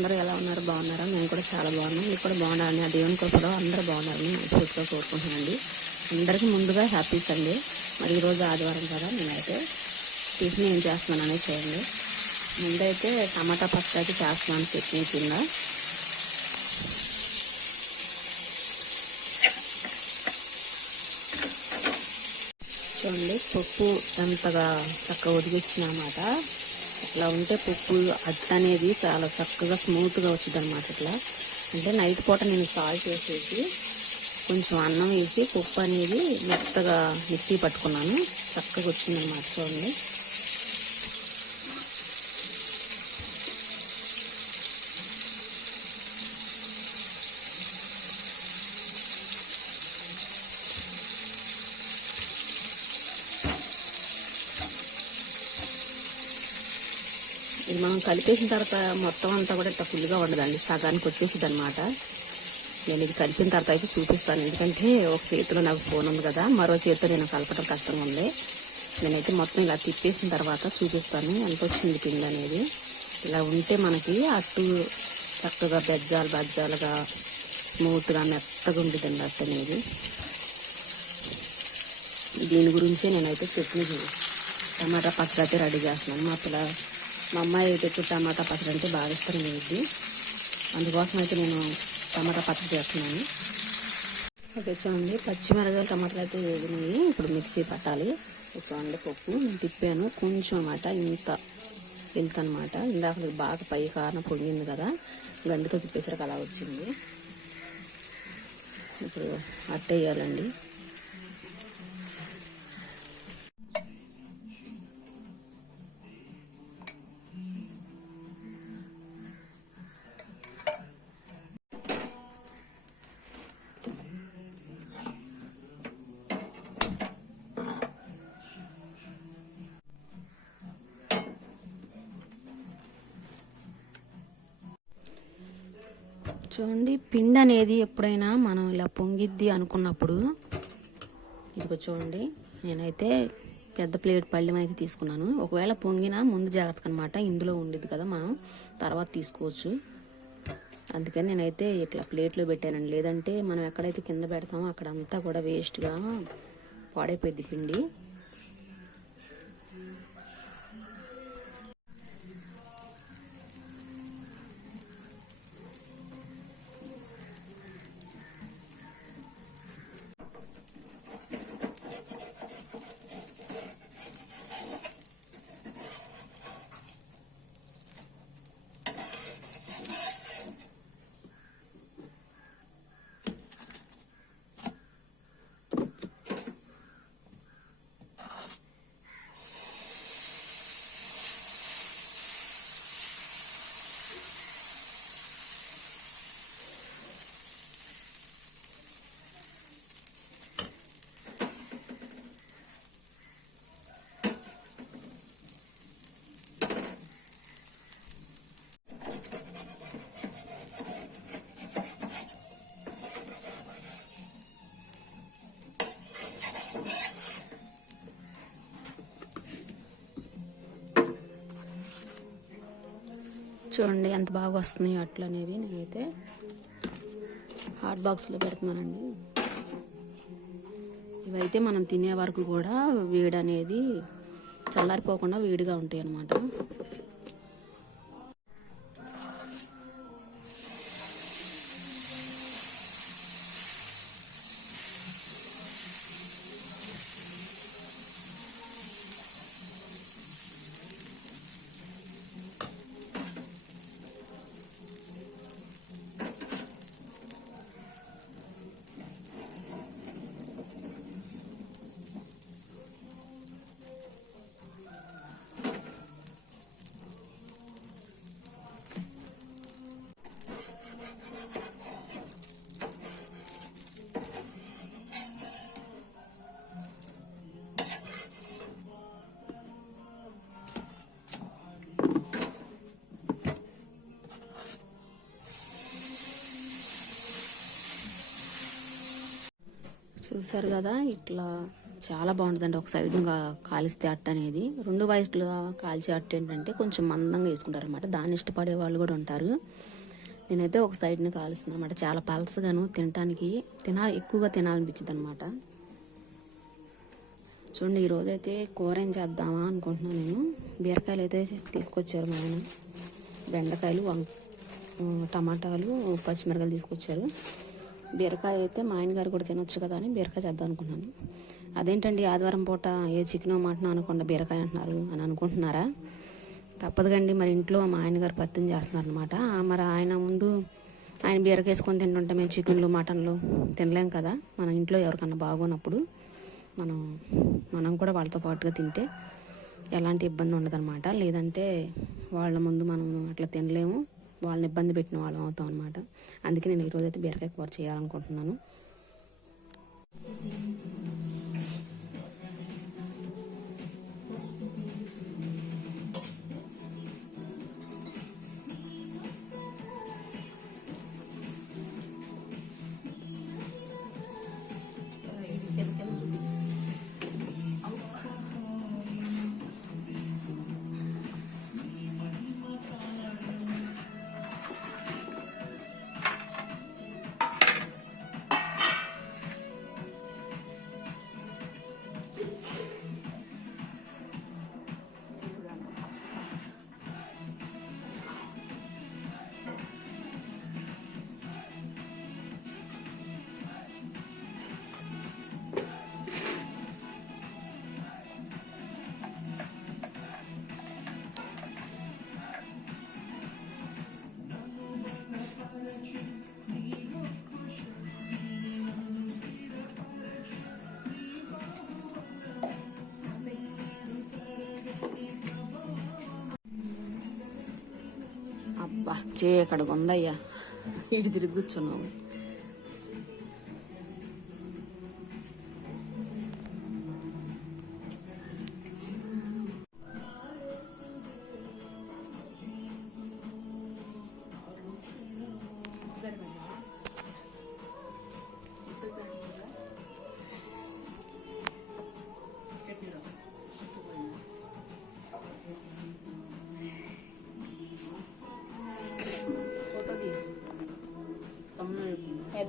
అందరూ ఎలా ఉన్నారు? బాగున్నారా? మేము కూడా చాలా బాగున్నాం. మీరు కూడా బాగున్నారని ఆ దేవుని కృపలో అందరూ బాగున్నారని మనస్ఫూర్తిగా కోరుకుంటున్నానండి. అందరికీ ముందుగా హ్యాపీ సండే. మరి ఈరోజు ఆదివారం కదా నేనైతే టిఫిన్ ఏం చేస్తున్నాను అనేది చేయండి ముందైతే టమాటా పచ్చడి అయితే చేస్తున్నాను చట్నీ కింద. చూడండి పప్పు ఎంతగా చక్కగా ఉడికిచ్చిన అన్నమాట ఇట్లా ఉంటే పప్పు అనేది చాలా చక్కగా స్మూత్గా వచ్చింది అనమాట ఇట్లా. అంటే నైట్ పూట నేను సాల్ట్ వేసేసి కొంచెం అన్నం వేసి పప్పు అనేది మెత్తగా మిక్సీ పట్టుకున్నాను. చక్కగా వచ్చిందనమాట చూడండి. ఇది మనం కలిపేసిన తర్వాత మొత్తం అంతా కూడా ఇట్లా ఫుల్గా ఉండదండి. సగానికి వచ్చేసింది అనమాట నేను ఇది కలిపిన తర్వాత అయితే చూపిస్తాను. ఎందుకంటే ఒక చేతిలో నాకు ఫోన్ ఉంది కదా మరో చేతితో నేను కలపడం కష్టంగా ఉంది. నేనైతే మొత్తం ఇలా తిప్పేసిన తర్వాత చూపిస్తాను. ఎంత వచ్చింది పిండి అనేది. ఇలా ఉంటే మనకి అట్టు చక్కగా బెజ్జాలు బజ్జాలుగా స్మూత్గా మెత్తగా ఉంటుందండి అట్టు అనేది. దీని గురించే నేనైతే చట్నీ టమాటా పచ్చడి అయితే రెడీ చేస్తున్నాను. మా పిల్ల మా అమ్మాయి అయితే టమాటా పచ్చడి అంటే బాగా ఇష్టం లేదు అందుకోసం అయితే నేను టమాటా పచ్చడి చేస్తున్నాను. ఓకే చూడండి. పచ్చిమిరకాయలు టమాటాలు అయితే వేగినాయి. ఇప్పుడు మిక్సీ పట్టాలి. చూడండి పప్పు నేను తిప్పాను. కొంచెం అన్నమాట ఇంత ఇంత అనమాట ఇందాక బాగా పై కారణం పొంగింది కదా. గండితో తిప్పేసరికి అలా వచ్చింది. ఇప్పుడు అట్టేయాలండి. చూడండి పిండి అనేది ఎప్పుడైనా మనం ఇలా పొంగిద్ది అనుకున్నప్పుడు ఇదిగో చూడండి నేనైతే పెద్ద ప్లేట్ పళ్ళెం అయితే తీసుకున్నాను. ఒకవేళ పొంగినా ముందు జాగ్రత్త అనమాట ఇందులో ఉండేది కదా మనం తర్వాత తీసుకోవచ్చు. అందుకని నేనైతే ఇట్లా ప్లేట్లో పెట్టానండి. లేదంటే మనం ఎక్కడైతే కింద పెడతామో అక్కడ అంతా కూడా వేస్ట్గా పాడైపోయింది పిండి. చూడండి ఎంత బాగా వస్తున్నాయి అట్లు అనేవి నేనైతే హాట్ బాక్స్లో పెడుతున్నానండి. ఇవైతే మనం తినే వరకు కూడా వేడి అనేది చల్లారిపోకుండా వేడిగా ఉంటాయి అన్నమాట చూసారు కదా ఇట్లా చాలా బాగుంటుందండి. ఒక సైడ్ కాలిస్తే అట్ట అనేది. రెండు వయసులుగా కాల్చే అట్ట ఏంటంటే కొంచెం మందంగా వేసుకుంటారు అనమాట దాన్ని ఇష్టపడే వాళ్ళు కూడా ఉంటారు. నేనైతే ఒక సైడ్ని కాలుస్తున్నాను అనమాట చాలా పలసగాను తినటానికి తినాలి ఎక్కువగా తినాలనిపించింది అనమాట చూడండి ఈరోజు అయితే కూర ఏం చేద్దామా అనుకుంటున్నాను నేను. బీరకాయలు అయితే తీసుకొచ్చారు మా ఆయన. బెండకాయలు వం టమాటాలు పచ్చిమిరకాయలు తీసుకొచ్చారు. బీరకాయ అయితే మా ఆయన గారు కూడా తినొచ్చు కదా అని బీరకాయ చేద్దాం అనుకున్నాను. అదేంటండి ఆదివారం పూట ఏ చికెన్ మటన్ అనుకోండి బీరకాయ అంటున్నారు అని అనుకుంటున్నారా? తప్పదు కండి మరి ఇంట్లో మా ఆయన గారు పత్తిని చేస్తున్నారు అనమాట మరి ఆయన ముందు ఆయన బీరకాయ వేసుకొని తింటుంటే మేము చికెన్లు మటన్లు తినలేం కదా? మన ఇంట్లో ఎవరికన్నా బాగోనప్పుడు మనం మనం కూడా వాళ్ళతో పాటుగా తింటే ఎలాంటి ఇబ్బంది ఉండదన్నమాట. లేదంటే వాళ్ళ ముందు మనం అట్లా తినలేము. వాళ్ళని ఇబ్బంది పెట్టిన వాళ్ళం అవుతాం అనమాట అందుకే నేను ఈరోజైతే బీరకాయ కూర చేయాలనుకుంటున్నాను. చే అక్కడిగుందయ్యా ఉందయ్యా ఇటు తిరిగి కూర్చున్నావు.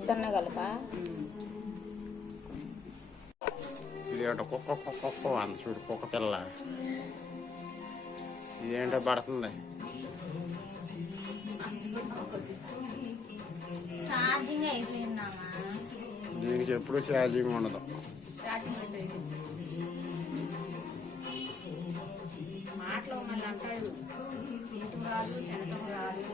ఎద్దన్న కలపా? ఇదేంటో కుక్క కుక్క కుక్క అంత చూడు కుక్క పిల్ల. ఇదేంటో పడుతుంది. దీనికి ఎప్పుడు ఛార్జింగ్ ఉండదు. మాటలో మళ్ళీ అంటాడు. రాదు రాదు.